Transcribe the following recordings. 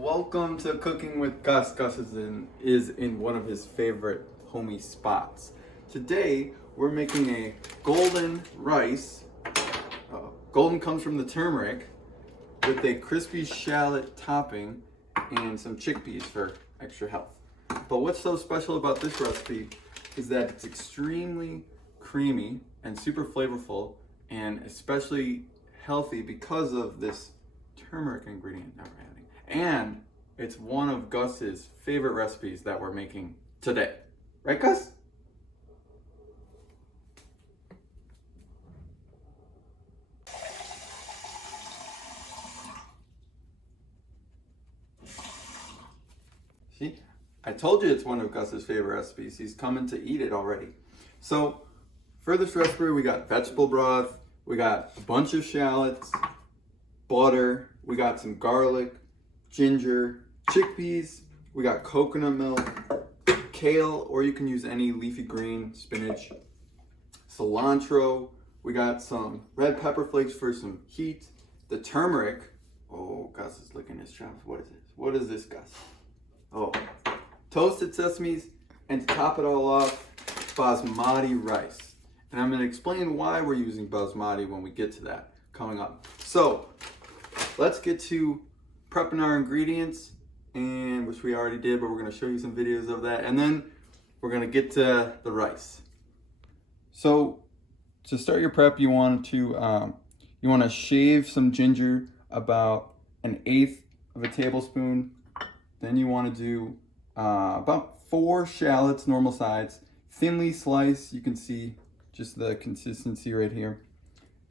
Welcome to Cooking with Gus. Gus is in one of his favorite homey spots. Today we're making a golden rice. Golden comes from the turmeric with a crispy shallot topping and some chickpeas for extra health. But what's so special about this recipe is that it's extremely creamy and super flavorful and especially healthy because of this turmeric ingredient that we're adding. And it's one of Gus's favorite recipes that we're making today. Right, Gus? See, I told you it's one of Gus's favorite recipes. He's coming to eat it already. So for this recipe, we got vegetable broth, we got a bunch of shallots, butter, we got some garlic, ginger, chickpeas, we got coconut milk, kale, or you can use any leafy green, spinach, cilantro, we got some red pepper flakes for some heat, the turmeric. Oh, Gus is licking his chops. What is this? What is this, Gus? Oh, toasted sesames, and to top it all off, basmati rice. And I'm going to explain why we're using basmati when we get to that coming up. So let's get to prepping our ingredients, and which we already did, but we're going to show you some videos of that, and then we're going to get to the rice. So to start your prep, you want to shave some ginger, about 1/8 of a tablespoon. Then you want to do about 4 shallots, normal size, thinly sliced. You can see just the consistency right here,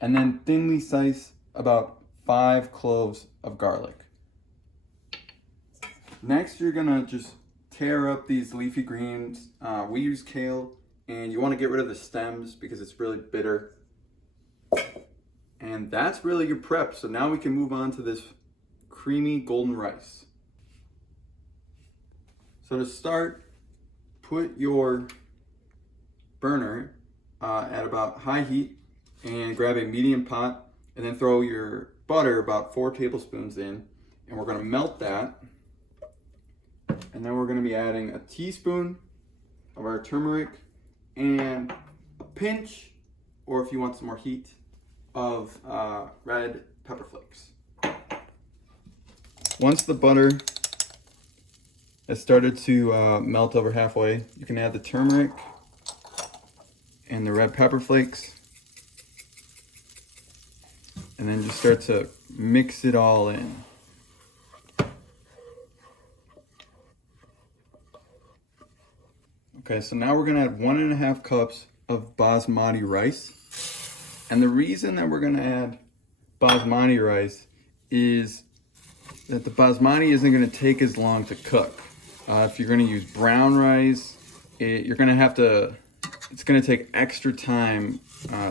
and then thinly slice about 5 cloves of garlic. Next, you're gonna just tear up these leafy greens. We use kale, and you want to get rid of the stems because it's really bitter. And that's really your prep. So now we can move on to this creamy golden rice. So to start, put your burner at about high heat and grab a medium pot, and then throw your butter, about 4 tablespoons in, and we're gonna melt that. And then we're gonna be adding a teaspoon of our turmeric and a pinch, or if you want some more heat, of red pepper flakes. Once the butter has started to melt over halfway, you can add the turmeric and the red pepper flakes, and then just start to mix it all in. Okay, so now we're gonna add 1.5 cups of basmati rice. And the reason that we're gonna add basmati rice is that the basmati isn't gonna take as long to cook. If you're gonna use brown rice, it's gonna take extra time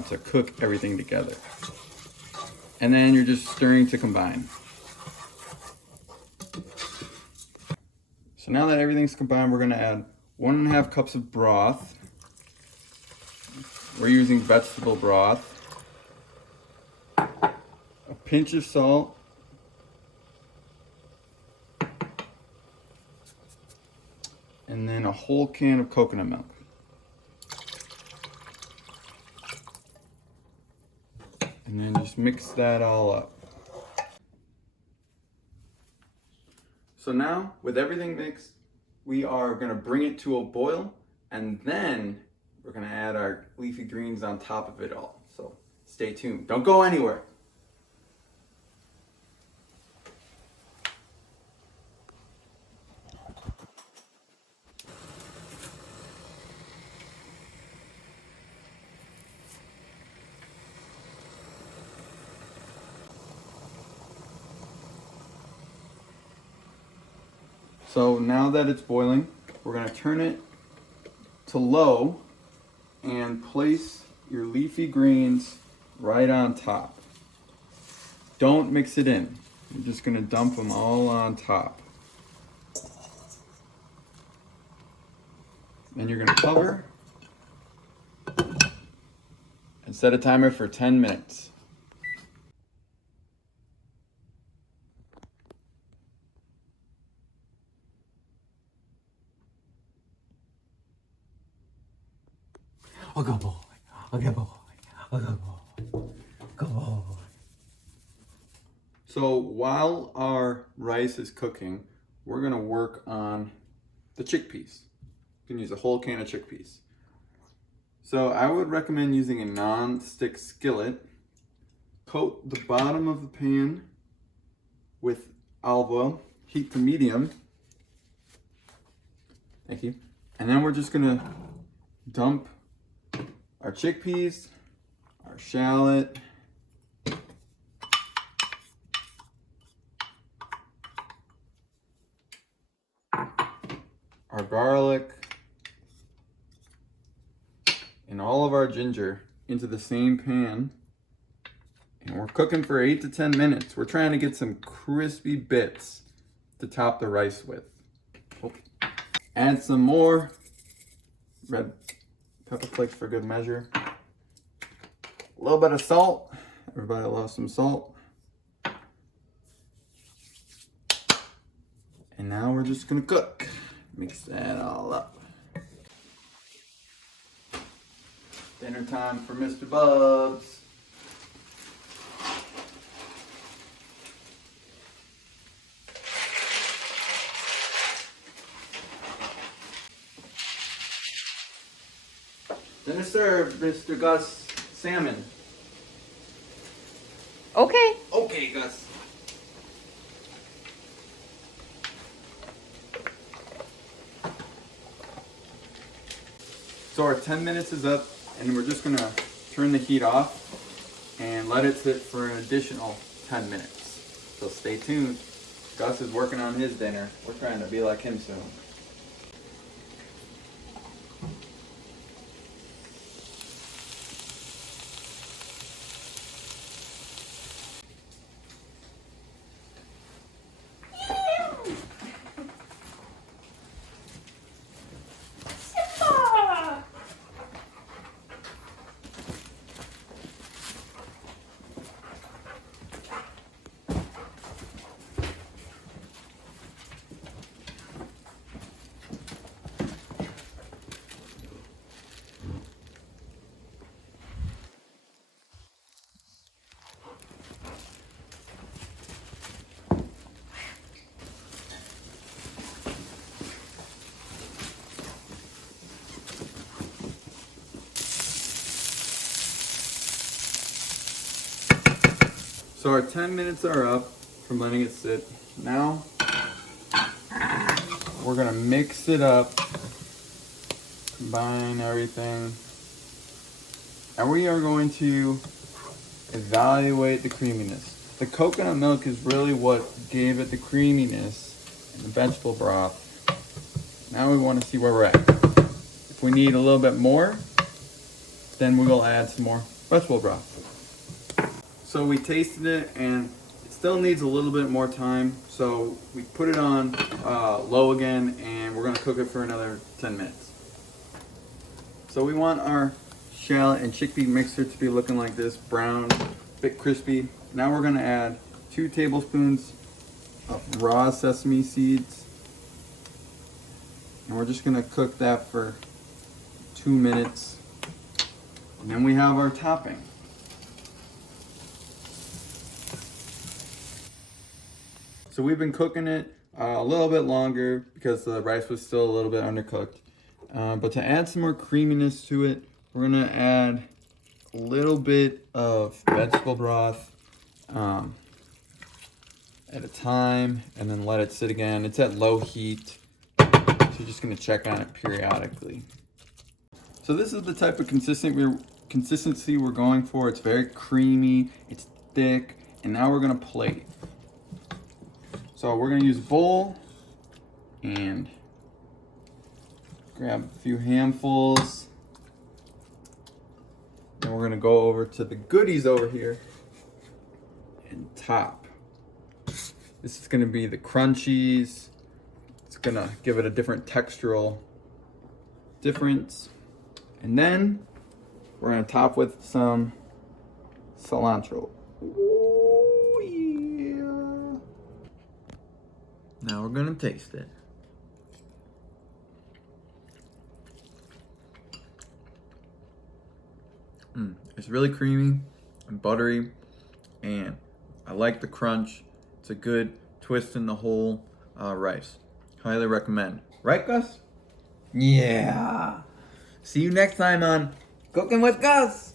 to cook everything together. And then you're just stirring to combine. So now that everything's combined, we're gonna add 1.5 cups of broth. We're using vegetable broth. A pinch of salt. And then a whole can of coconut milk. And then just mix that all up. So now, with everything mixed, we are gonna bring it to a boil, and then we're gonna add our leafy greens on top of it all. So stay tuned, don't go anywhere. So now that it's boiling, we're gonna turn it to low and place your leafy greens right on top. Don't mix it in. You're just gonna dump them all on top. Then you're gonna cover and set a timer for 10 minutes. Oh, good boy. Oh, good boy. Oh, good boy. Good boy. So while our rice is cooking, we're gonna work on the chickpeas. You can use a whole can of chickpeas. So I would recommend using a non-stick skillet. Coat the bottom of the pan with olive oil, heat to medium. Thank you. And then we're just gonna dump our chickpeas, our shallot, our garlic, and all of our ginger into the same pan. And we're cooking for 8 to 10 minutes. We're trying to get some crispy bits to top the rice with. Okay. Add some more red pepper flakes for good measure. A little bit of salt. Everybody loves some salt. And now we're just gonna cook. Mix that all up. Dinner time for Mr. Bubs. Dinner served, Mr. Gus. Salmon. Okay. Okay, Gus. So our 10 minutes is up, and we're just gonna turn the heat off and let it sit for an additional 10 minutes. So stay tuned. Gus is working on his dinner. We're trying to be like him soon. So our 10 minutes are up from letting it sit. Now we're gonna mix it up, combine everything, and we are going to evaluate the creaminess. The coconut milk is really what gave it the creaminess in the vegetable broth. Now we want to see where we're at. If we need a little bit more, then we will add some more vegetable broth. So we tasted it and it still needs a little bit more time. So we put it on low again and we're gonna cook it for another 10 minutes. So we want our shallot and chickpea mixture to be looking like this, brown, a bit crispy. Now we're gonna add 2 tablespoons of raw sesame seeds. And we're just gonna cook that for 2 minutes. And then we have our topping. So we've been cooking it a little bit longer because the rice was still a little bit undercooked. But to add some more creaminess to it, we're gonna add a little bit of vegetable broth at a time and then let it sit again. It's at low heat, so you're just gonna check on it periodically. So this is the type of consistency we're going for. It's very creamy, it's thick, and now we're gonna plate. So we're gonna use a bowl and grab a few handfuls. Then we're gonna go over to the goodies over here and top. This is gonna be the crunchies. It's gonna give it a different textural difference. And then we're gonna top with some cilantro. Oh yeah. Now we're gonna taste it. It's really creamy and buttery, and I like the crunch. It's a good twist in the whole rice. Highly recommend. Right, Gus? Yeah. See you next time on Cooking with Gus.